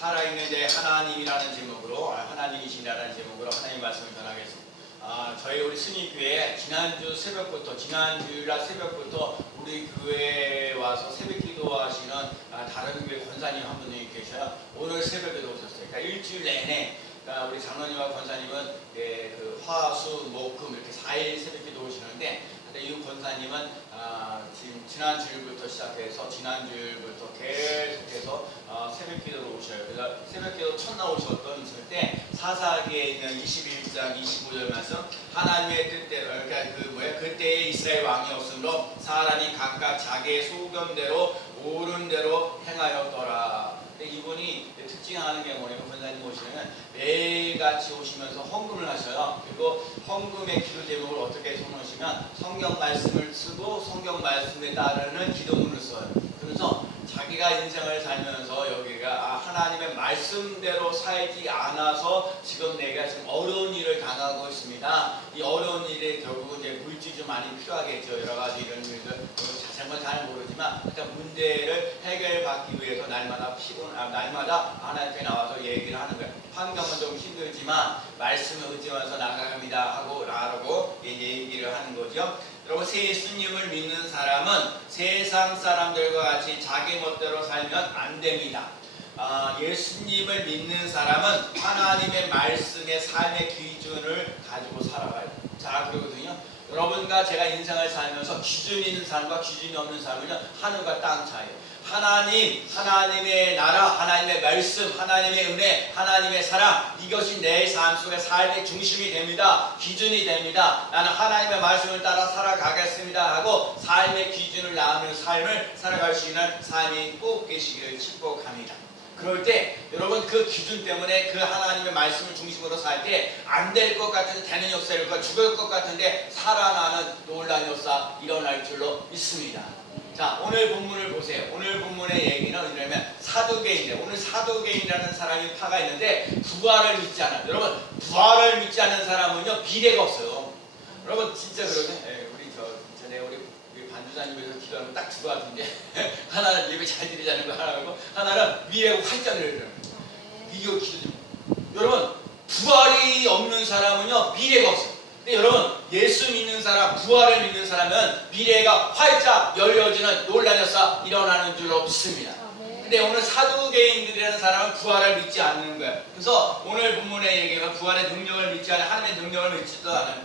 살아있는 자 하나님이라는 제목으로 하나님이시라는 제목으로 하나님 말씀을 전하겠습니다. 저희 우리 순위교회 지난주 새벽부터 지난주일날 새벽부터 우리 교회에 와서 새벽 기도하시는 다른 교회 권사님 한 분이 계셔요. 오늘 새벽에도 오셨어요. 그러니까 일주일 내내 우리 장로님과 권사님은 그 화, 수, 목, 금 이렇게 4일 새벽 기도 오시는데 이 권사님은 지금 지난주일부터 시작해서 지난주일부터 계속해서 새벽 기도로 오셔요. 그래서 새벽 기도 첫날 오셨던 때 사사기에 있는 21장 25절 말씀 하나님의 뜻대로 그러니까 그때의 이스라엘 왕이 없으므로 사람이 각각 자기의 소견대로 옳은 대로 행하였더라. 이분이 특징하는 게 뭐냐면 권사님 오시면 매일같이 오시면서 헌금을 하셔요. 그리고 헌금의 기도 제목을 어떻게 써놓으시면 성경 말씀을 쓰고 성경 말씀에 따르는 기도문을 써요. 그래서 자기가 인생을 살면서 여기가 하나님의 말씀대로 살지 않아서 지금 내가 지금 어려운 일을 당하고 있습니다. 이 어려운 일에 결국은 이제 물질이 좀 많이 필요하겠죠. 여러 가지 이런 일들 자세한 건 잘 모르지만 일단 문제를 해결받기 위해서 날마다 하나님께 나와서 얘기를 하는 거예요. 환경은 좀 힘들지만 말씀을 의지하면서 나갑니다 라고 얘기를 하는 거죠. 여러분, 예수님을 믿는 사람은 세상 사람들과 같이 자기 멋대로 살면 안 됩니다. 예수님을 믿는 사람은 하나님의 말씀의 삶의 기준을 가지고 살아가요. 자, 그러거든요. 여러분과 제가 인생을 살면서 기준이 있는 사람과 기준이 없는 사람은요, 하늘과 땅 차이예요. 하나님의 나라, 하나님의 말씀, 하나님의 은혜, 하나님의 사랑, 이것이 내 삶 속의 삶의 중심이 됩니다. 기준이 됩니다. 나는 하나님의 말씀을 따라 살아가겠습니다 하고 삶의 기준을 낳는 삶을 살아갈 수 있는 삶이 꼭 계시기를 축복합니다. 그럴 때 여러분 그 기준 때문에 그 하나님의 말씀을 중심으로 살 때 안 될 것 같은데 되는 역사일까 죽을 것 같은데 살아나는 놀라운 역사 일어날 줄로 믿습니다. 자, 오늘 본문을 보세요. 오늘 본문의 얘기는 뭐냐면 사두개인데 오늘 사두개인이라는 사람이 파가 있는데 부활을 믿지 않아요. 여러분 부활을 믿지 않는 사람은요 미래가 없어요. 여러분 진짜 그러게 우리 반주자님에서 기도하면 딱 두 거 같은데 하나는 예배 잘 드리자는 거 하나고 하나는 미래가 활짝 열려요. 이거 기도 좀. 여러분 부활이 없는 사람은요 미래가 없어요. 근데 여러분 예수 믿는 사람, 부활을 믿는 사람은 미래가 활짝 열려지는 놀라운 역사 일어나는 줄로 믿습니다. 근데 오늘 사두개인들이라는 사람은 부활을 믿지 않는 거예요. 그래서 오늘 본문의 얘기는 부활의 능력을 믿지 않는 하나님의 능력을 믿지도 않아요.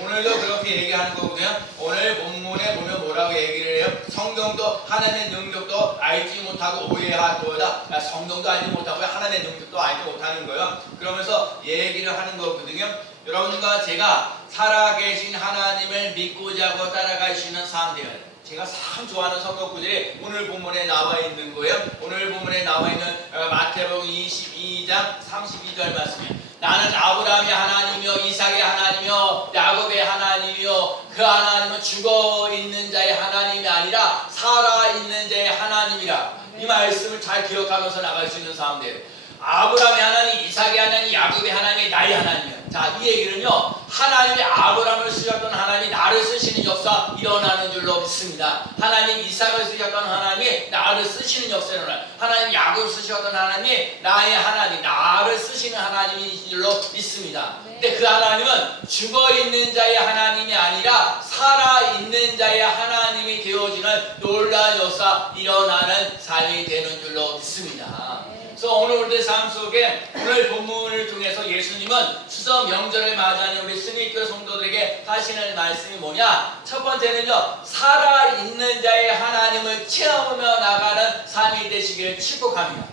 오늘도 그렇게 얘기하는 거거든요. 오늘 본문에 보면 뭐라고 얘기를 해요? 성경도 하나님의 능력도 알지 못하고 오해하도다. 성경도 알지 못하고 하나님의 능력도 알지 못하는 거예요. 그러면서 얘기를 하는 거거든요. 여러분과 제가 살아계신 하나님을 믿고자 하고 따라가시는 사람들, 제가 참 좋아하는 성경 구절이 오늘 본문에 나와 있는 거예요. 오늘 본문에 나와 있는 마태복음 22장 32절 말씀이에요. 나는 아브라함의 하나님이요 이삭의 하나님이요 야곱의 하나님이요 그 하나님은 죽어있는 자의 하나님이 아니라 살아있는 자의 하나님이라. 이 말씀을 잘 기억하면서 나갈 수 있는 사람들, 아브라함의 하나님, 이삭의 하나님, 야곱의 하나님이 나의 하나님이에요. 자, 이 얘기는요, 하나님이 아브라함을 쓰셨던 하나님이 나를 쓰시는 역사 일어나는 줄로 믿습니다. 하나님 이삭을 쓰셨던 하나님이 나를 쓰시는 역사 일어나요. 하나님 야곱을 쓰셨던 하나님이 나의 하나님, 나를 쓰시는 하나님인 줄로 믿습니다. 근데 그 하나님은 죽어있는 자의 하나님이 아니라 살아있는 자의 하나님이 되어지는 놀라운 역사 일어나는 삶이 되는 줄로 믿습니다. 그래서 오늘 우리의 삶 속에 오늘 본문을 통해서 예수님은 추석 명절을 맞이하는 우리 순위교회 성도들에게 하시는 말씀이 뭐냐? 첫 번째는요, 살아있는 자의 하나님을 체험하며 나가는 삶이 되시기를 축복합니다.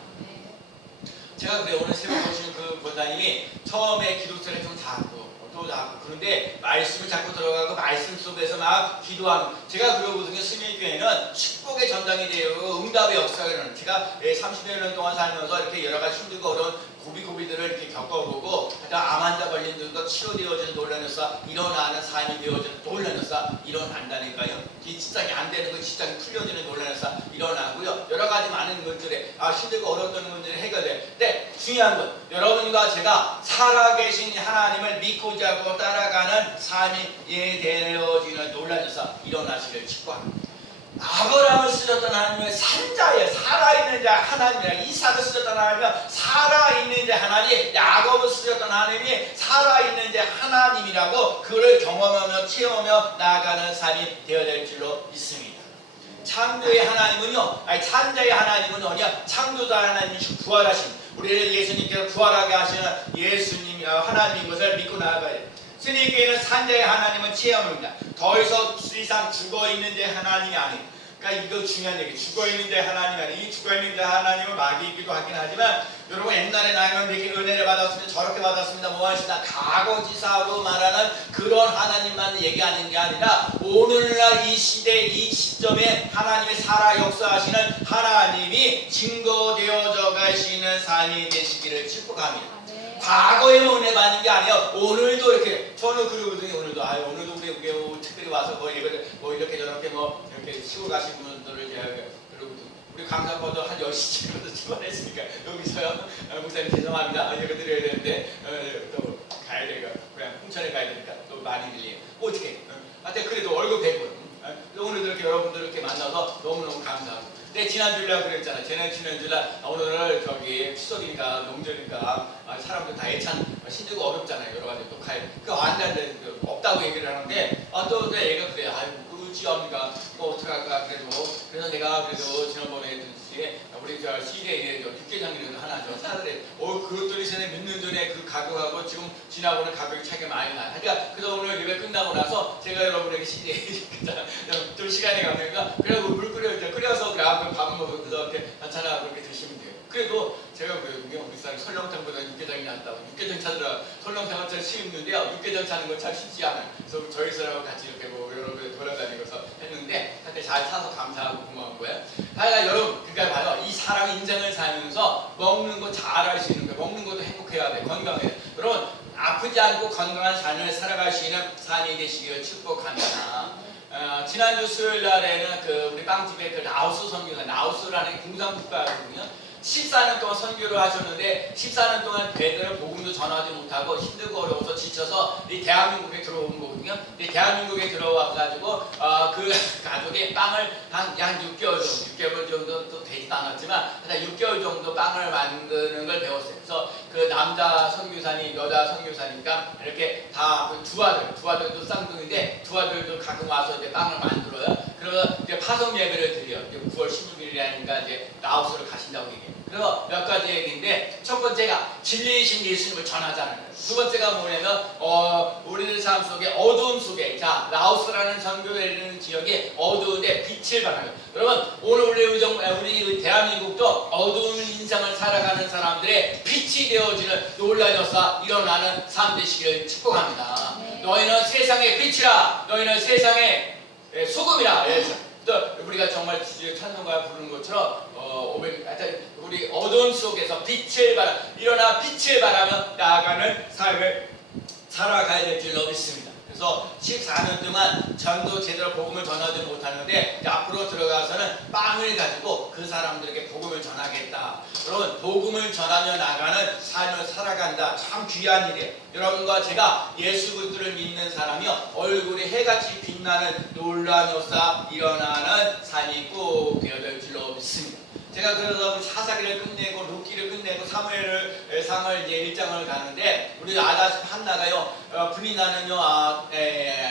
제가 그래요. 오늘 새벽 오신 그 권사님이 처음에 기도처를 좀 작고 또 작고 그런데 말씀을 자꾸 들어가고 말씀 속에서 막 기도하는, 제가 그러거든요. 스미교회는 축복의 전당이 되고 응답의 역사가 일어나는, 제가 30여 년 동안 살면서 이렇게 여러 가지 힘들고 어려운 고비들을 이렇게 겪어보고 암 환자 걸린 분도 치료되어지는 놀라운 역사 일어나는 삶이 되어지는 놀라운 역사 일어난다니까요. 이 직장이 안 되는 거 직장이 풀려지는 놀라운 역사 일어나고요. 여러 가지 많은 문제들에 힘들고 어려웠던 문제를 해결돼. 근데 중요한 건 여러분과 제가 살아계신 하나님을 믿고자 하고 따라가는 삶이 되어지는 놀라운 역사 일어나시길 축복합니다. 아브라함을 쓰셨던 하나님은 산자예요. 살아있는 자 하나님이라. 이삭을 쓰셨던 하나님은 살아있는 자 하나님, 야곱을 쓰셨던 하나님이 살아있는 자 하나님이라고 그를 경험하며 체험하며 나아가는 삶이 되어야 될 줄로 믿습니다. 창조의 하나님은요, 아니 산자의 하나님은 뭐냐? 창조자 하나님이시고 부활하신 우리를 예수님께서 부활하게 하시는 예수님 하나님인 것을 믿고 나아가야 돼요. 스님께는 산자의 하나님은 체험입니다. 더 이상 죽어있는 자 하나님이 아니에요. 그러니까 이거 중요한 얘기. 죽어있는 자 하나님이 아니에요. 이 죽어있는 자 하나님은 마귀이기도 하긴 하지만 여러분 옛날에 나는 이렇게 은혜를 받았습니다. 저렇게 받았습니다. 뭐 하시다. 과거지사로 말하는 그런 하나님만 얘기하는 게 아니라 오늘날 이 시대 이 시점에 하나님의 살아 역사하시는 하나님이 증거되어져 가시는 삶이 되시기를 축복합니다. 과거에만 은혜 받는 게 아니에요. 오늘도 이렇게 저는 그러거든요. 오늘도 오늘도 우리 특별히 와서 뭐 이렇게 저렇게 뭐 이렇게 시골 가신 분들을 제가 그러거든요. 우리 강사과도 한 10시쯤부터 출발했으니까 여기서요. 목사님 죄송합니다. 이거 드려야 되는데 또 가야 되니까 그냥 홍천에 가야 되니까 또 많이 들리요. 어떻게? 하여튼 그래도 월급 100불. 오늘도 이렇게 여러분들 이렇게 만나서 너무너무 감사하고. 근데 지난주일날 그랬잖아. 지난주일날 오늘 저기 추석이니까 명절이니까 사람들 다 예찬 신주가 어렵잖아요. 여러 가지 또 가야 그 안다는데 없다고 얘기를 하는데 또 내 얘가 그래. 아이고 어찌합니까? 뭐 어떡할까? 그래서 내가 그래도 지난번에 했듯이 우리 저 시대에 육개장이라도 하나 좀 사드래. 그것들이 전에 몇 년 전에 그 가격하고 지금 지나고는 가격이 차이가 많이 나. 그러니까 그래서 오늘 예배 끝나고 나서 제가 여러분에게 시대에 좀 시간이 가니까 그래고 물 끓여서 밥을 먹고 이렇게 반찬하고 그렇게 드시면 돼요. 그래도 제가 그래요. 우리 사람 설렁탕보다 육개장이 낫다고. 육개장 찾으라. 설렁탕은 참 쉬운데요. 육개장 찾는 건 참 쉽지 않아요. 그래서 저희 사람하고 같이 이렇게 뭐 여러 번 돌아다니면서 했는데 그때 잘 사서 감사하고 고마운 거예요. 그러니까 여러분, 그러니까 봐요. 이 사람 인생을 살면서 먹는 거 잘 할 수 있는 거예요. 먹는 것도 행복해야 돼. 건강해야 돼. 여러분, 아프지 않고 건강한 삶을 살아갈 수 있는 삶이 되시기를 축복합니다. 지난주 수요일 날에는 우리 빵집에 라오스 선교사, 라오스라는 공산국가거든요. 14년 동안 선교를 하셨는데 14년 동안 배들을 복음도 전하지 못하고 힘들고 어려워서 지쳐서 이 대한민국에 들어온 거거든요. 이 대한민국에 들어와가지고 그 가족이 빵을 한 6개월 정도 또 되지도 않았지만 6개월 정도 빵을 만드는 걸 배웠어요. 그래서 그 남자 선교사님, 여자 선교사니까 이렇게 다 두 아들도 쌍둥이인데 두 아들도 가끔 와서 이제 빵을 만들어요. 그래서 이제 파송 예배를 드려요. 이제 9월 16일이라니까 이제 라오스를 가신다고 얘기해요. 그래서 몇 가지 얘기인데 첫 번째가 진리이신 예수님을 전하자는 거예요. 두 번째가 뭐냐면 우리들 삶 속에 어두움 속에 라오스라는 선교되는 지역이 어두운데 빛을 발하는 거예요. 여러분 오늘 우리 대한민국도 어두운 인생을 살아가는 사람들의 빛이 되어지는 놀라운 역사 일어나는 삶 되시기를 축복합니다. 너희는 세상의 빛이라. 너희는 세상의 소금이라. 또 우리가 정말 찬송가 부르는 것처럼 우리 어두운 속에서 빛을 발하 일어나 빛을 발하며 나아가는 삶을 살아가야 될 줄로 믿습니다. 그래서 14년 동안 전도 제대로 복음을 전하지 못하는데 앞으로 들어가서는 빵을 가지고 그 사람들에게 복음을 전하겠다. 여러분 복음을 전하며 나가는 삶을 살아간다. 참 귀한 일이에요. 여러분과 제가 예수 그리스도를 믿는 사람이요 얼굴이 해같이 빛나는 놀라운 역사 일어나는 삶이 꼭 되어야 될 줄로 믿습니다. 제가 그래서 사사기를 끝내고 룻기를 끝내고 사무엘상을 이제 1장을 가는데 우리 아다십 한나가요 분이 나는요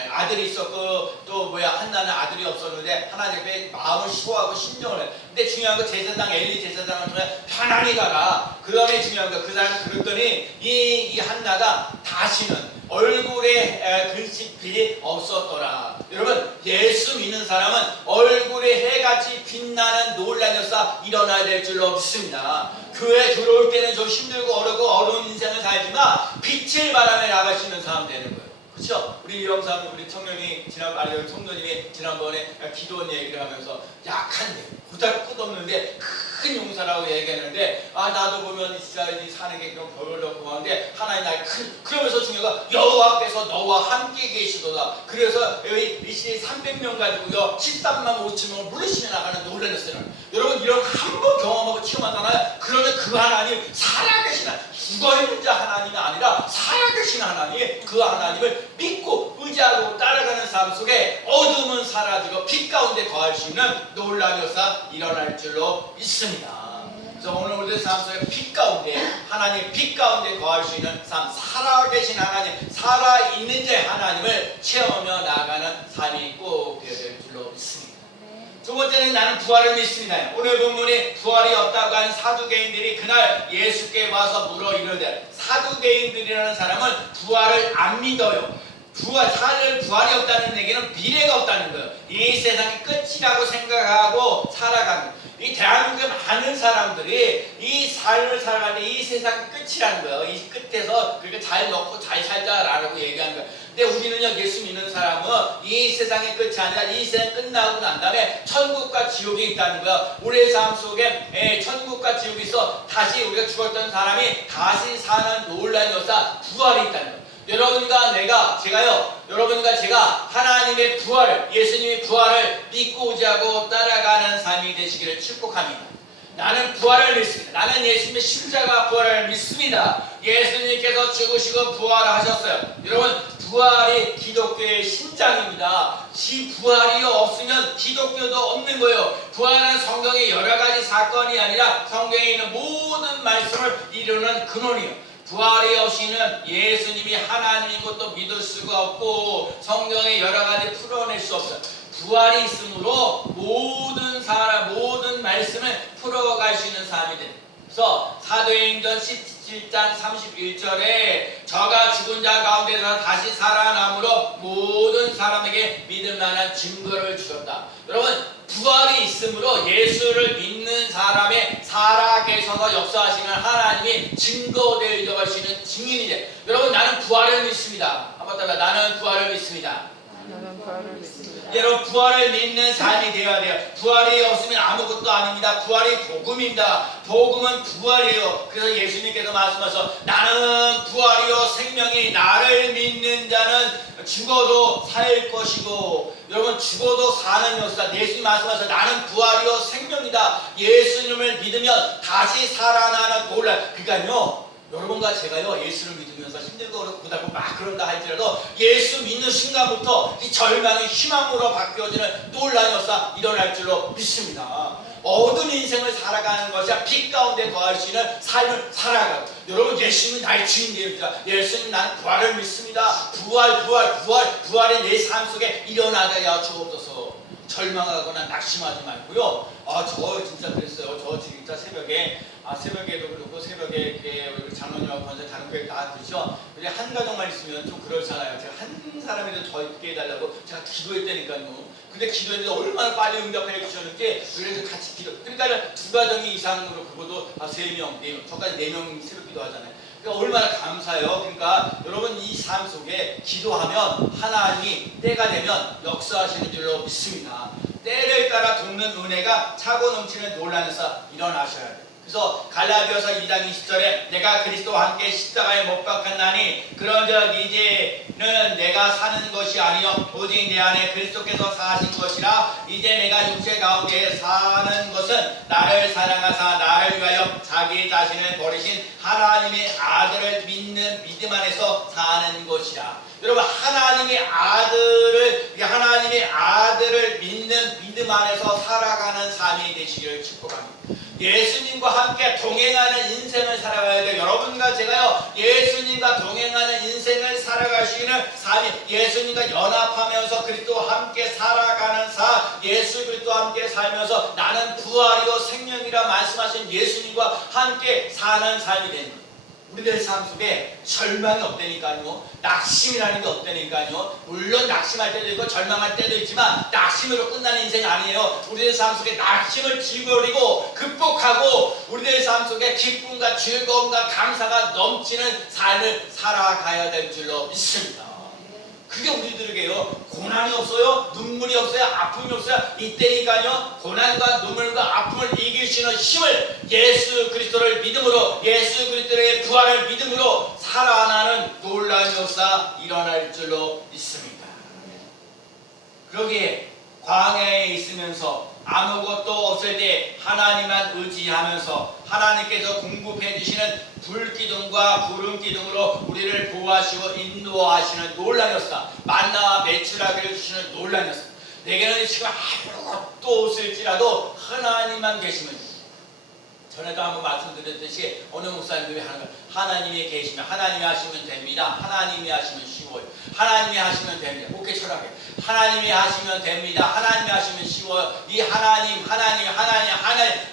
아들이 있었고 또 한나는 아들이 없었는데 하나님의 마음을 시호하고 신정을 해요. 근데 중요한 거 제사장 엘리 제사장을 통해 편안히 가라. 그 다음에 중요한 거 그 사람 그랬더니 이 한나가 다시는 얼굴에 글씨필이 없었더라. 여러분 예수 믿는 사람은 얼굴에 해같이 빛나는 놀라운 역사 일어나야 될 줄로 믿습니다. 교회 들어올 때는 좀 힘들고 어렵고 어려운 인생을 살지만 빛을 바라며 나가시는 사람 되는 거예요. 그렇죠? 우리 영상 우리 청년님이 지난번에 기도원 얘기를 하면서 약한데 보잘것없는데 큰 용사라고 얘기했는데 나도 보면 이스라엘이 사는 게 좀 별로고 한데 하나님 나의 그러면서 중요한 건 여호와 앞에서 너와 함께 계시도다. 그래서 이 시대에 300명 가지고요 13만 5천명을 물리시며 나가는 놀라는 역사를 여러분 이런 한 번 경험하고 체험하잖아요. 그러면 그 하나님 살아계신 하나님 죽어있는 자 하나님이 아니라 살아계신 하나님 그 하나님을 믿고 의지하고 따라가는 삶 속에 어둠은 사라지고 빛 가운데 거할 수 있는 놀라운 역사 일어날 줄로 믿습니다. 그래서 오늘 우리들 삶 속에 빛 가운데 하나님 빛 가운데 거할 수 있는 삶, 살아계신 하나님, 살아있는 자 하나님을 체험하며 나아가는 삶이 꼭 되어야 될 줄로 믿습니다. 두 번째는 나는 부활을 믿습니다. 오늘 본문에 부활이 없다고 하는 사두개인들이 그날 예수께 와서 물어 이르되, 사두개인들이라는 사람은 부활을 안 믿어요. 부활이 없다는 얘기는 미래가 없다는 거예요. 이 세상이 끝이라고 생각하고 살아가는 거예요. 이 대한민국의 많은 사람들이 이 삶을 살아갈 때 이 세상이 끝이라는 거예요. 이 끝에서 그렇게 잘 먹고 잘 살자라고 얘기하는 거예요. 근데 우리는요, 예수 믿는 사람은 이 세상의 끝이 아니라 이 세상 끝나고 난 다음에 천국과 지옥이 있다는 거예요. 우리의 삶 속에 천국과 지옥이 있어 다시 우리가 죽었던 사람이 다시 사는 놀라운 역사, 부활이 있다는 거예요. 여러분과 제가 하나님의 부활을, 예수님의 부활을 믿고 의지하고 따라가는 삶이 되시기를 축복합니다. 나는 부활을 믿습니다. 나는 예수님의 십자가 부활을 믿습니다. 예수님께서 죽으시고 부활하셨어요. 여러분, 부활이 기독교의 심장입니다. 이 부활이 없으면 기독교도 없는 거예요. 부활은 성경의 여러 가지 사건이 아니라 성경에 있는 모든 말씀을 이루는 근원이에요. 부활이 없이는 예수님이 하나님인 것도 믿을 수가 없고 성경의 여러 가지 풀어낼 수 없어요. 부활이 있으므로 모든 말씀을 풀어갈 수 있는 삶이 됩니다. 그래서 사도행전 17장 31절에 저가 죽은 자 가운데서 다시 살아남으로 모든 사람에게 믿을 만한 증거를 주셨다. 여러분, 부활이 있으므로 예수를 믿는 사람의 살아계셔서 역사하시는 하나님이 증거되어 갈 수 있는 증인이 돼. 여러분, 나는 부활을 믿습니다. 한번 따라, 나는 부활을 믿습니다. 여러분, 부활을 믿는 삶이 되어야 돼요. 부활이 없으면 아무것도 아닙니다. 부활이 복음입니다. 복음은 부활이에요. 그래서 예수님께서 말씀하셔서 나는 부활이요 생명이, 나를 믿는 자는 죽어도 살 것이고, 여러분, 죽어도 사는 역사, 예수님 말씀하셔서 나는 부활이요 생명이다. 예수님을 믿으면 다시 살아나는 놀라. 그러니까요, 여러분과 제가요, 예수를 믿으면서 힘들고 그렇고 고달고 막 그런다 할지라도 예수 믿는 순간부터 이 절망이 희망으로 바뀌어지는 놀라운 역사 일어날 줄로 믿습니다. 어두운 인생을 살아가는 것이 빛 가운데 거할 수 있는 삶을 살아가고, 여러분, 예수님이 나의 주인입니다. 예수님, 나는 부활을 믿습니다. 부활이 내 삶 속에 일어나게 하여 주옵소서. 절망하거나 낙심하지 말고요. 저 진짜 그랬어요. 저 진짜 새벽에도 그렇고 새벽에 장로님하고 권사 다른 교회 다 그러죠. 근데 한 가정만 있으면 좀 그렇잖아요. 제가 한 사람이라도 더 있게 해달라고 제가 기도했다니까요. 근데 기도했는데 얼마나 빨리 응답해 주셨는지, 그래도 같이 그러니까 두 가정이 이상으로 그것도 3명, 4명, 저까지 4명이 새벽 기도하잖아요. 그러니까 얼마나 감사해요. 그러니까 여러분, 이 삶 속에 기도하면 하나님이 때가 되면 역사하시는 줄로 믿습니다. 때를 따라 돕는 은혜가 차고 넘치는 놀라운 역사 일어나셔야 돼요. 그래서 갈라디아서 2장 20절에 내가 그리스도와 함께 십자가에 못 박혔나니 그런즉 이제는 내가 사는 것이 아니요 오직 내 안에 그리스도께서 사신 것이라. 이제 내가 육체 가운데 사는 것은 나를 사랑하사 나를 위하여 자기 자신을 버리신 하나님의 아들을 믿는 믿음 안에서 사는 것이라. 여러분, 하나님의 아들을 믿는 믿음 안에서 살아가는 삶이 되시기를 축복합니다. 예수님과 함께 동행하는 인생을 살아가야 돼요. 여러분과 제가요, 예수님과 동행하는 인생을 살아갈 수 있는 삶이, 예수님과 연합하면서 그리스도와 함께 살아가는 삶, 예수 그리스도와 함께 살면서 나는 부활이요 생명이라 말씀하신 예수님과 함께 사는 삶이 됩니다. 우리들 삶 속에 절망이 없다니까요. 낙심이라는 게 없다니까요. 물론 낙심할 때도 있고 절망할 때도 있지만 낙심으로 끝나는 인생 아니에요. 우리들 삶 속에 낙심을 지워버리고 극복하고 우리들 삶 속에 기쁨과 즐거움과 감사가 넘치는 삶을 살아가야 될 줄로 믿습니다. 그게 우리들에게요, 고난이 없어요, 눈물이 없어요, 아픔이 없어요. 이때니까요, 고난과 눈물과 아픔을 이길 수 있는 힘을 예수 그리스도를 믿음으로, 예수 그리스도의 부활을 믿음으로 살아나는 놀라운 역사 일어날 줄로 믿습니다. 그러기에 광야에 있으면서 아무것도 없을 때 하나님만 의지하면서 하나님께서 공급해 주시는 불기둥과 구름기둥으로 우리를 보호하시고 인도하시는 논란이었다. 만나와 메추라기를 주시는 논란이었다. 내게는 지금 아무것도 없을지라도 하나님만 계시면, 전에도 한번 말씀드렸듯이 어느 목사님들이 하는 거, 하나님이 계시면, 하나님이 하시면 됩니다. 하나님이 하시면 쉬워요. 하나님이 하시면 됩니다. 목회 철학에 하나님이 하시면 됩니다. 하나님이 하시면 쉬워요. 이 하나님,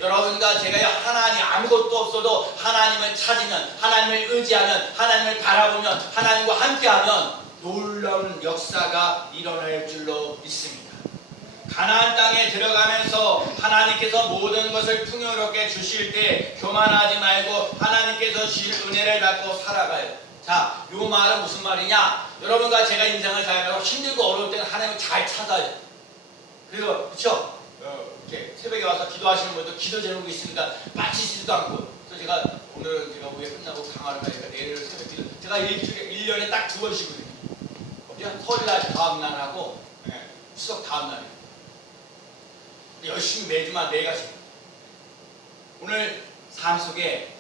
여러분과 제가 하나님 아무것도 없어도 하나님을 찾으면, 하나님을 의지하면, 하나님을 바라보면, 하나님과 함께하면 놀라운 역사가 일어날 줄로 믿습니다. 가나안 땅에 들어가면서 하나님께서 모든 것을 풍요롭게 주실 때 교만하지 말고 하나님께서 주실 은혜를 받고 살아가요. 자, 이 말은 무슨 말이냐? 여러분과 제가 인생을 살면서 힘들고 어려울 때는 하나님을 잘 찾아요. 그리고 그렇죠? 이렇게 새벽에 와서 기도하시는 분도 기도 제목이 있으니까 빠지지도 않고. 그래서 제가 오늘은 제가 오후에 끝나고 강화를 가니까 내일 새벽 기도, 제가 일주일에 1년에 딱 2번씩이거든요. 설날 다음 날하고 추석 다음 날에 열심히 매주마다 4가지. 오늘 삶 속에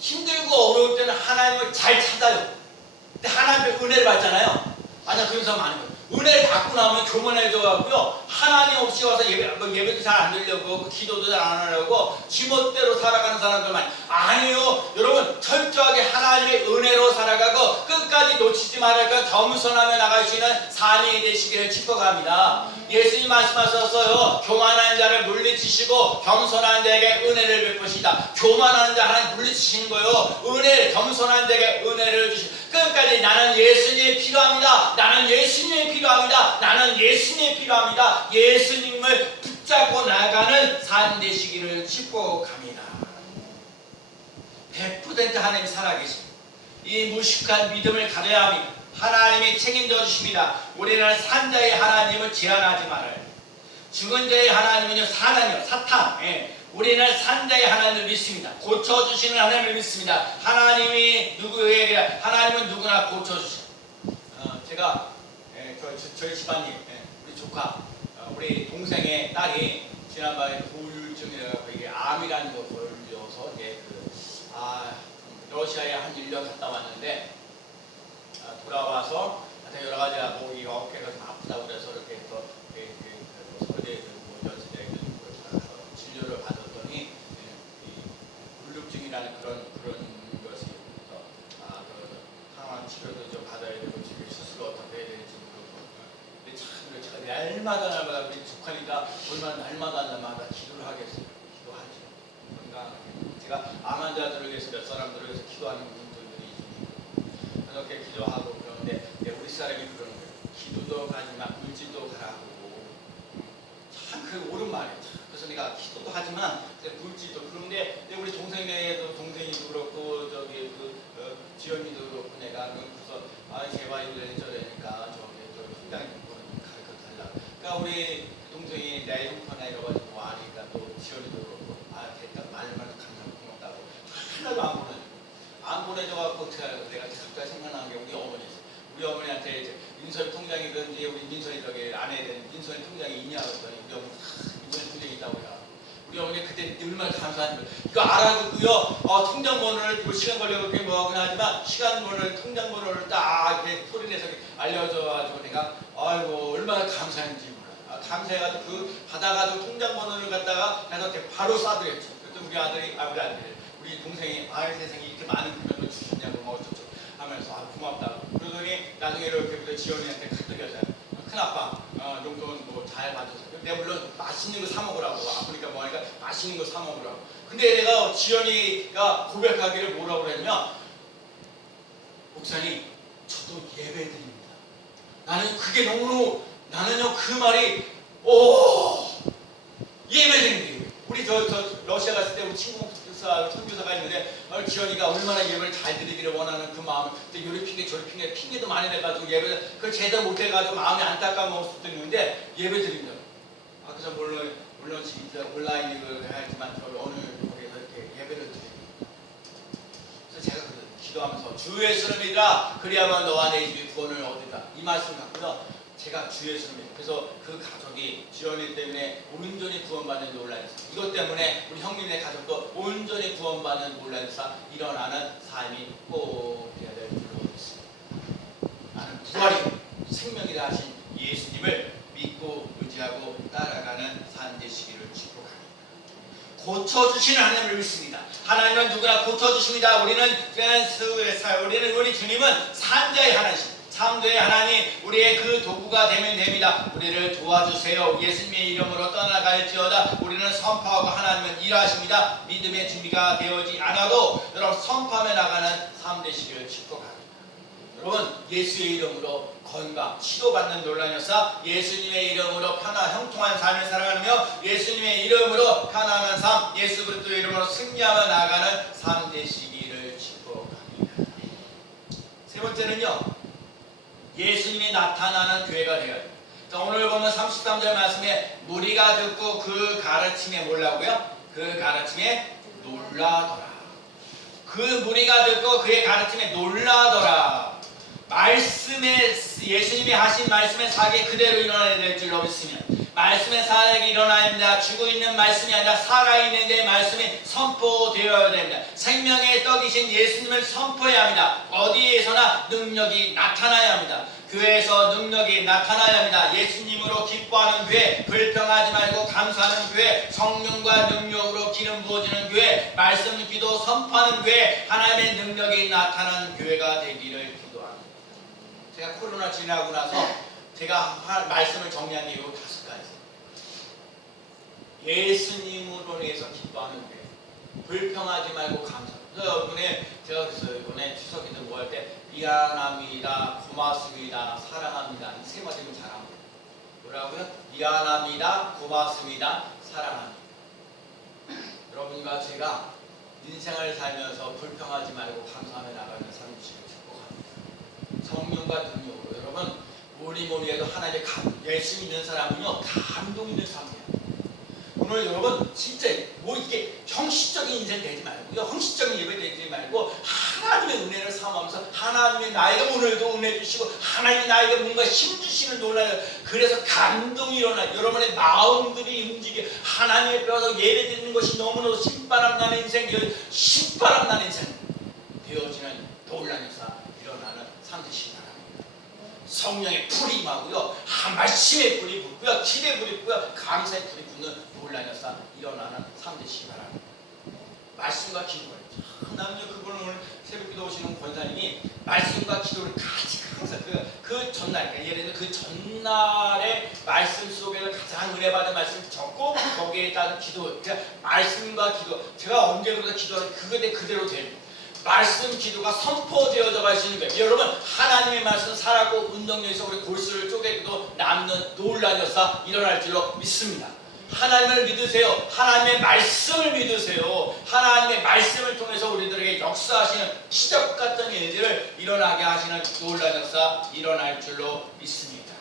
힘들고 어려울 때는 하나님을 잘 찾아요. 근데 하나님의 은혜를 받잖아요. 맞아, 그런 사람 많은 거예요. 은혜를 받고 나오면 교만해져가고요, 하나님 없이 와서 예배도 잘 안 드리려고, 기도도 잘 안 하려고 지멋대로 살아가는 사람들 많이. 아니요, 여러분, 철저하게 하나님의 은혜로 살아가고 끝까지 놓치지 말고 겸손하며 나갈 수 있는 삶이 되시기를 축복합니다. 예수님 말씀하셨어요. 교만한 자를 물리치시고 겸손한 자에게 은혜를 베푸시다. 교만한 자 하나님 물리치시는 거예요. 겸손한 자에게 은혜를 주시고, 끝까지 나는 예수님이 필요합니다. 나는 예수님이 필요합니다. 나는 예수님이 필요합니다. 예수님을 붙잡고 나가는 삶 되시기를 축복합니다. 100% 하나님이 살아계십니다. 이 무식한 믿음을 가져야 합니다. 하나님이 책임져 주십니다. 우리는 산자의 하나님을 제한하지 말아요. 죽은 자의 하나님은요, 사탄. 우리는 산자의 하나님을 믿습니다. 고쳐주시는 하나님을 믿습니다. 하나님은 누구나 고쳐주셔요. 제가 저희 집안일, 우리 조카, 우리 동생의 딸이 지난번에 우울증이라고 이게 암이라는 거 걸려서 러시아에 한 1년 갔다 왔는데 돌아와서 여러 가지 목이 어깨가 좀 아프다고 그래서 이렇게 해서 서울대 연세대학교 진료를 받았더니 우울증이라는 그런 것이 항암 치료도 좀 받아야 되고 수술을 어떻게 해야 될지 모르고. 근데 참 제가 날마다 우리 조카니까 얼마나 날마다 기도를 하겠어요. 기도하죠. 건강하게. 제가 암 환자들을 위해서 몇 사람들을 위해서 기도하는 분들이 있습니다. 그렇게 기도하고 그런데 우리 사람이 그러는 거예요. 기도도 가지만 물질도 가라고. 참 그 옳은 말이에요. 그래서 내가 기도도 하지만 물질도. 그런데 우리 동생도 그렇고 지연이도 그렇고 내가 그래서 제발 이래저래니까 식당에 가르쳐 달라. 그러니까 우리 동생이 내 형편에 이래가지고 아니까 또 지연이도 그렇고 됐다 말만 감사하고 고맙다고 하나도 안 보내줘갖고 내가 갑자기 생각나는 게 우리 어머니한테 이제 민선 통장이든지 우리 민선이 아내에 대한 민선이 통장이 있냐 그랬더니 우리 어머니 민선이 통장이 있다고 해요. 우리 어머니 그때 얼마나 감사한 거예요. 그거 알아듣고요, 통장번호를 시간 걸려서 그렇게 뭐하긴 하지만 통장번호를 딱 이렇게 소리내서 알려줘가지고 내가 얼마나 감사한지 몰라. 감사해가지고 받아가지고 통장번호를 갖다가 나한테 바로 쏴드렸죠. 그랬더니 우리 동생이 세상에 이렇게 많은 금액을 주셨냐고 어쩌죠 하면서 고맙다고. 그러더니 나중에 이렇게 지연이한테 카톡이었어요. 큰아빠 용돈 잘 받으세요. 내가 물론 맛있는 거 사 먹으라고. 아프니까 뭐하니까 맛있는 거 사 먹으라고. 근데 내가 지연이가 고백하기를 뭐라고 그랬냐, 목사님 저도 예배드립니다. 나는요 그 말이 예배드립니다. 우리 러시아 갔을 때 우리 친구 선교사가 있는데 지연이가 얼마나 예배를 잘 드리기를 원하는 그 마음을, 근데 요리 핑계도 많이 내가지고 예배를 그걸 제대로 못해가지고 마음이 안타까운 수도 있는데 예배드립니다. 그래서 물론 지금 온라인을 해야지만 어느 곳에서 이렇게 예배를 드립니다. 그래서 제가 기도하면서 주 예수를 믿으라 그리하면 너와 내 집이 구원을 얻으리라 이 말씀 갖고요, 제가 주 예수를 믿어요. 그래서 그 가족이 주연이 때문에 온전히 구원받는 논란이 있어요. 이것 때문에 우리 형님네 가족도 온전히 구원받는 논란이 일어나는 삶이 꼭 되어야 될 줄로 믿습니다. 나는 부활이 생명이라 하신 예수님을 믿고 의지하고 따라가는 삶 되시기를 축복합니다. 고쳐주시는 하나님을 믿습니다. 하나님은 누구나 고쳐주십니다. 우리는 우리 주님은 산자의 하나님, 창조의 하나님, 우리의 그 도구가 되면 됩니다. 우리를 도와주세요. 예수님의 이름으로 떠나갈지어다. 우리는 선포하고 하나님은 일하십니다. 믿음의 준비가 되어지 않아도 여러분 선포하며 나가는 삶 되시기를 축복합니다. 여러분 예수의 이름으로 건강, 치료받는 논란이었사 예수님의 이름으로 형통한 삶을 살아가며 예수님의 이름으로 편안한 삶, 예수 그리스도의 이름으로 승리하며 나가는 삶 되시기를 축복합니다. 세 번째는요, 예수님이 나타나는 교회가 되어야 돼요. 오늘 보면 33절 말씀에 무리가 듣고 그 가르침에 뭐라고요? 그 가르침에 놀라더라. 그 무리가 듣고 그의 가르침에 놀라더라. 말씀에 예수님이 하신 말씀의 사역이 그대로 일어나야 될 줄로 믿으면 말씀의 사역이 일어나야 합니다. 죽어 있는 말씀이 아니라 살아있는 내 말씀이 선포되어야 됩니다. 생명의 떡이신 예수님을 선포해야 합니다. 어디에서나 능력이 나타나야 합니다. 교회에서 능력이 나타나야 합니다. 예수님으로 기뻐하는 교회, 불평하지 말고 감사하는 교회, 성령과 능력으로 기름 부어지는 교회, 말씀 기도 선포하는 교회, 하나님의 능력이 나타나는 교회가 되기를 기도합니다. 제가 코로나 지나고 나서 제가 말씀을 정리한 게 이 5가지. 예수님으로 인해서 기뻐하는 교회, 불평하지 말고 감사. 그래서 이번에 제가 그랬어요. 이번에 추석이든 뭐 할 때 미안합니다, 고맙습니다, 사랑합니다. 이 세 마디는 잘합니다. 뭐라고요? 미안합니다, 고맙습니다, 사랑합니다. 여러분과 제가 인생을 살면서 불평하지 말고 감사하며 나가는 삶을 축복합니다. 성령과 능력으로 여러분 뭐니뭐니해도 하나님의 열심히 있는 사람은요 감동 있는 삶이에요. 오늘 여러분 진짜 뭐 이게 형식적인 인생 되지 말고요, 형식적인 예배 되지 말고 하나님의 은혜를 삼으면서 하나님의 나에게 오늘도 은혜 주시고 하나님이 나에게 뭔가 힘 주시는 놀라요. 그래서 감동이 일어나 여러분의 마음들이 움직여 하나님의 뼈에서 예배 드리는 것이 너무너무 신바람 나는 인생, 신바람 나는 인생 되어지는 놀라운 역사 일어나는 삶되시기 바랍니다. 성령의 불이 임하고요, 말씀의 불이 붙고요, 기대의 불이 붙고요, 감사의 불이 붙는 놀라운 역사 일어나는 삶 되시기 바랍니다. 말씀과 기도를 나는요, 그분은 오늘 새벽기도 오시는 권사님이 말씀과 기도를 같이 항상 그 전날, 그러니까 예를 들면 그 전날의 말씀 속에서 가장 은혜 받은 말씀 적고 거기에 따른 기도, 그러니까 말씀과 기도, 제가 언제부터 기도하는 그거에 그대로 됩니다. 말씀 기도가 선포되어져 가시는 거예요. 여러분 하나님의 말씀 살았고 운동력에서 우리 골수를 쪼개도 남는 놀라운 역사 일어날 줄로 믿습니다. 하나님을 믿으세요. 하나님의 말씀을 믿으세요. 하나님의 말씀을 통해서 우리들에게 역사하시는 시작 같은 일들을 일어나게 하시는 놀라운 역사 일어날 줄로 믿습니다.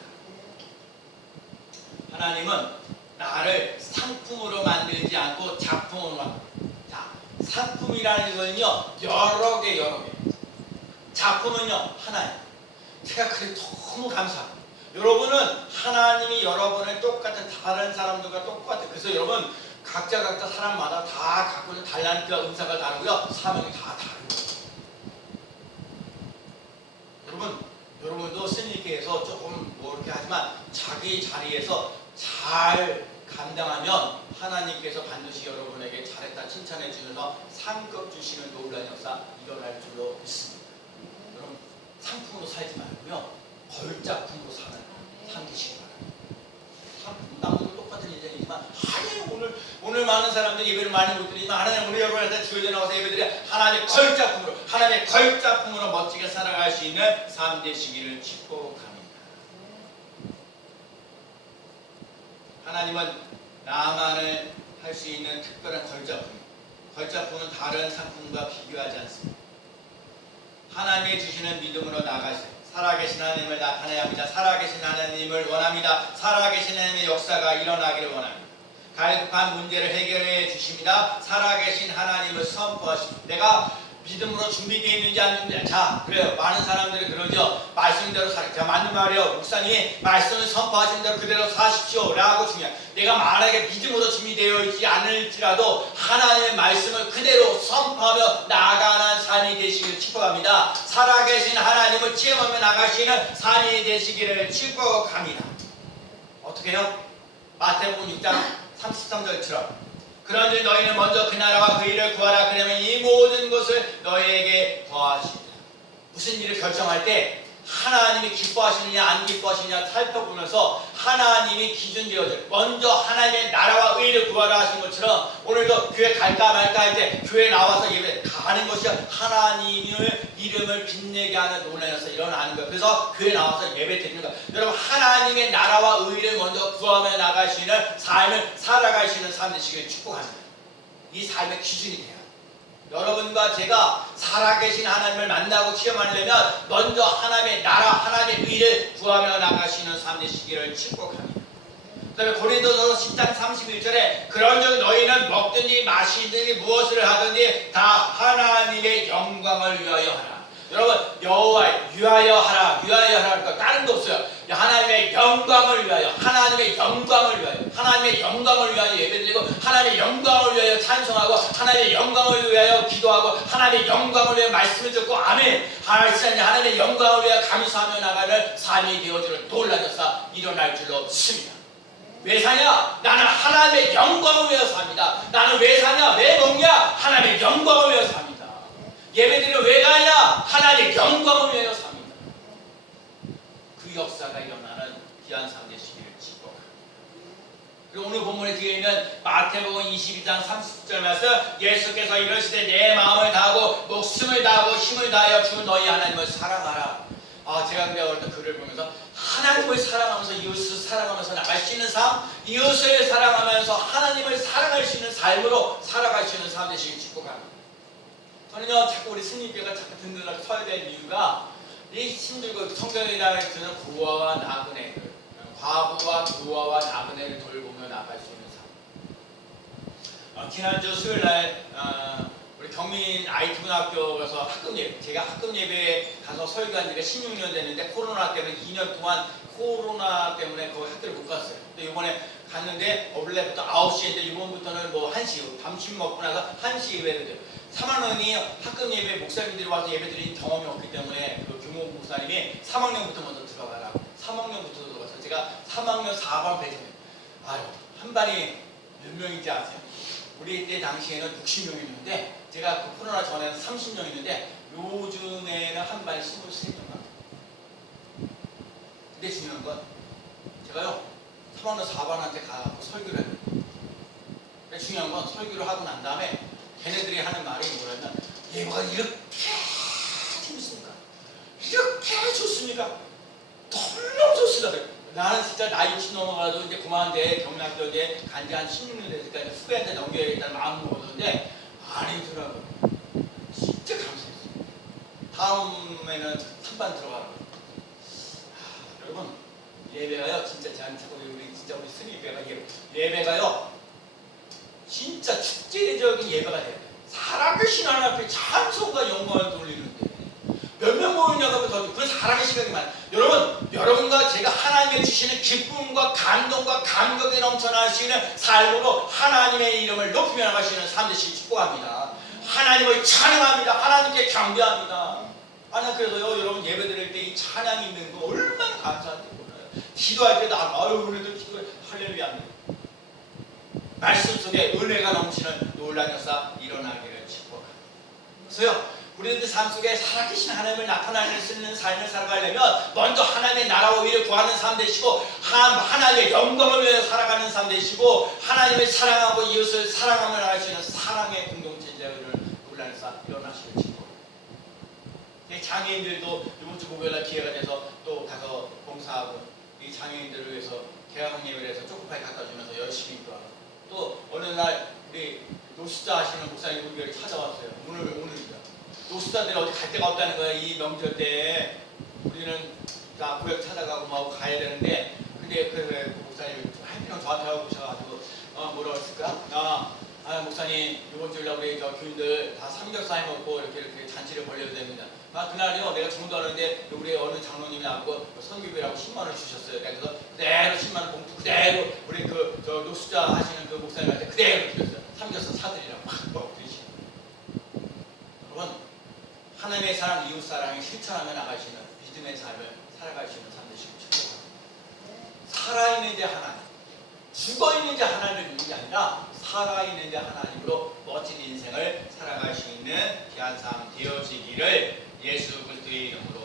하나님은 나를 상품으로 만들지 않고 작품으로 만듭니다. 상품이라는 것은요 여러 개. 작품은요 하나예요. 제가 그래 너무 감사합니다. 여러분은 하나님이 여러분을 똑같은 다른 사람들과 똑같아요. 그래서 여러분 각자 사람마다 다 갖고 있는 달란트와 은사가 다르고요, 사명이 다 다르고요. 여러분도 스님께서 조금 뭐 이렇게 하지만 자기 자리에서 잘 감당하면 하나님께서 반드시 여러분에게 잘했다 칭찬해 주셔서 상급 주시는 놀라운 역사 일어날 줄로 믿습니다. 여러분 상품으로 살지 말고요, 걸작품으로 사는 삶 되시기 바랍니다. 남들도 똑같은 인생이지만 하나님 오늘 많은 사람들이 예배를 많이 못 드리지만 하나님 오늘 여러분한테 주일에 나와서 예배드려 하나님의 걸작품으로 멋지게 살아갈 수 있는 삶 되시기를 축복합니다. 하나님은 나만을 할 수 있는 특별한 걸작품은 다른 상품과 비교하지 않습니다. 하나님이 주시는 믿음으로 나가세요. 살아계신 하나님을 나타내야 합니다. 살아계신 하나님을 원합니다. 살아계신 하나님의 역사가 일어나기를 원합니다. 갈급한 문제를 해결해 주십니다. 살아계신 하나님을 선포하십니다. 내가 믿음으로 준비되어 있는지 안 있는지. 자, 그래요. 많은 사람들이 그러죠. 말씀대로 살아. 자, 맞는 말이에요. 목사님이 말씀을 선포하신 대로 그대로 사십시오 라고 중요해요. 내가 만약에 믿음으로 준비되어 있지 않을지라도 하나님의 말씀을 그대로 선포하며 나아가는 삶이 되시기를 축복합니다. 살아계신 하나님을 체험하며 나가시는 삶이 되시기를 축복합니다. 어떻게 해요? 마태복음 6장 33절처럼 그런지 너희는 먼저 그 나라와 그 일을 구하라. 그러면 이 모든 것을 너희에게 더하시리라. 무슨 일을 결정할 때 하나님이 기뻐하시느냐 안 기뻐하시느냐 살펴보면서 하나님이 기준 되어줄 먼저 하나님의 나라와 의를 구하라 하신 것처럼 오늘도 교회 갈까 말까 할 때 교회 나와서 예배 가는 것이 하나님의 이름을 빛내게 하는 논란에서 일어나는 거예요. 그래서 교회 나와서 예배 드리는 거예요. 여러분 하나님의 나라와 의를 먼저 구하며 나가시는 삶을 살아가시는 삶 되시길 축복합니다. 이 삶의 기준이 돼요. 여러분과 제가 살아계신 하나님을 만나고 체험하려면 먼저 하나님의 나라, 하나님의 의를 구하며 나가시는 삶 되시기를 축복합니다. 그 다음에 고린도서 10장 31절에 그런즉 너희는 먹든지 마시든지 무엇을 하든지 다 하나님의 영광을 위하여 하라. 여러분 여호와 위하여 하라, 위하여 하라니까 다른 거 없어요. 하나님의 영광을 위하여, 하나님의 영광을 위하여, 하나님의 영광을 위하여 예배드리고 하나님의 영광을 위하여 찬송하고 하나님의 영광을 위하여 기도하고 하나님의 영광을 위하여 말씀을 듣고 아멘 하나님의 영광을 위하여 감사하며 나가는 삶이 되어지는 놀라운 역사 일어날 줄로 믿습니다. 왜 사냐? 나는 하나님의 영광을 위하여 삽니다. 나는 왜 사냐? 왜 먹냐? 하나님의 영광을 위하여 삽니다. 예배드리러 왜 가냐? 하나님의 영광을 위하여 삽니다. 그 역사가 일어나는 귀한 삶 되시기를 축복합니다. 그리고 오늘 본문에 뒤에 있는 마태복음 22장 30절 말씀 예수께서 이러시되 내 마음을 다하고 목숨을 다하고 힘을 다하여 주 너희 하나님을 사랑하라. 제가 그때 어릴 때 글을 보면서 하나님을 사랑하면서 이웃을 사랑하면서 나갈 수 있는 삶, 이웃을 사랑하면서 하나님을 사랑할 수 있는 삶으로 살아갈 수 있는 삶 되시길 축복합니다. 저는요 자꾸 우리 스님께가 자꾸 든든하게 서야 될 이유가 이 힘들고 성경이라는 드는 고아와 나그네들, 과부와 교화와 나그네를 돌보며 나갈 수 있는 삶. 지난주 수요일날 우리 경민 IT고등학교 가서 학급 예배, 제가 학급 예배에 가서 설교한 지가 16년 됐는데 코로나 때문에 2년 동안 코로나 때문에 그 학교를 못 갔어요. 근데 이번에 갔는데 원래부터 9시인데 이번부터는 뭐 1시, 점심 먹고 나서 1시 예배를 돼요. 3학년이 학급 예배 목사님들이 와서 예배 드린 경험이 없기 때문에 그 교모 목사님이 3학년부터 먼저 들어가라고 3학년부터 들어가서 제가 3학년 4반 배정해요. 한 반이 몇 명인지 아세요? 우리 때 당시에는 60명이었는데 제가 그 코로나 전에는 30명이었는데 요즘에는 한 반에 23명 갑니다. 근데 중요한 건 제가요 3학년 4반한테 가서 설교를 해요. 근데 중요한 건 설교를 하고 난 다음에 걔네들이 하는 말이 뭐냐면 예배가 이렇게 재밌습니까? 이렇게 좋습니까? 너무 좋습니다. 나는 진짜 나이 60 넘어가도 이제 그만한데 경락도 이제 간지 한 16년 됐으니까 이제 후배한테 넘겨야겠다는 마음을 먹었는데 아니더라고요. 진짜 감사했어요. 다음에는 3반 들어가라고. 여러분 예배가요 진짜 우리 진짜 우리 스님배가 예배가요 진짜 축제적인 예배가 돼야 돼요. 살아계신 하나님 앞에 찬송과 영광을 돌리는데 몇 명 모이냐고 더 그 사랑의 시간이 많아요. 여러분과 제가 하나님의 주시는 기쁨과 감동과 감격에 넘쳐나시는 삶으로 하나님의 이름을 높이며 나가시는 삶 되시기 축복합니다. 하나님을 찬양합니다. 하나님께 경배합니다. 나는 그래서요 여러분 예배 드릴 때 이 찬양이 있는 거 얼마나 감사한지 몰라요. 기도할 때도 오늘도 기도해 할렐루야. 말씀 속에 은혜가 넘치는 놀라운 역사 일어나기를 축복합니다. 그래서요 우리들 삶 속에 살아계신 하나님을 나타낼 수 있는 삶을 살아가려면 먼저 하나님의 나라와 의를 구하는 삶 되시고 하나님의 영광을 위해 살아가는 삶 되시고 하나님을 사랑하고 이웃을 사랑하며 나갈 수 있는 사랑의 공동체를 놀라운 역사 일어나시길 축복합니다. 장애인들도 이번 주 목요일날 기회가 돼서 또 가서 봉사하고 이 장애인들을 위해서 개학 예배를 해서 초코파이 갖다 주면서 열심히 기도하고 또 어느 날 우리 노숙자 하시는 목사님 우리 교회를 찾아왔어요. 오늘입니다. 노숙자들이 어디 갈 데가 없다는 거예요. 이 명절 때 우리는 다 구역 찾아가고 뭐 가야 되는데 근데 그 목사님이 한평 저한테 하고 오셔가지고 뭐라고 했을까? 목사님 이번 주일날 우리 저 교인들 다 삼겹살 먹고 이렇게 잔치를 벌려야 됩니다. 그날요 내가 주문도 하는데 우리 어느 장로님이 나고 선교비라고 10만 원 주셨어요. 그래서 그대로 10만 원 봉투 그대로 우리 저 노숙자 하시는 그 목사님한테 그대로 드렸어요. 삼겹살 사드리라고 막 드리시는. 여러분 하나님의 사랑, 이웃 사랑이 실천하며 나가시는 믿음의 삶을 살아갈 수 있는 삶 되시고 축복합니다. 살아있는 자 하나님, 죽어있는 자 하나님이 아니라 살아있는 자 하나님으로 멋진 인생을 살아갈 수 있는 귀한 삶 되어지기를 예수 그리스도의 이름으로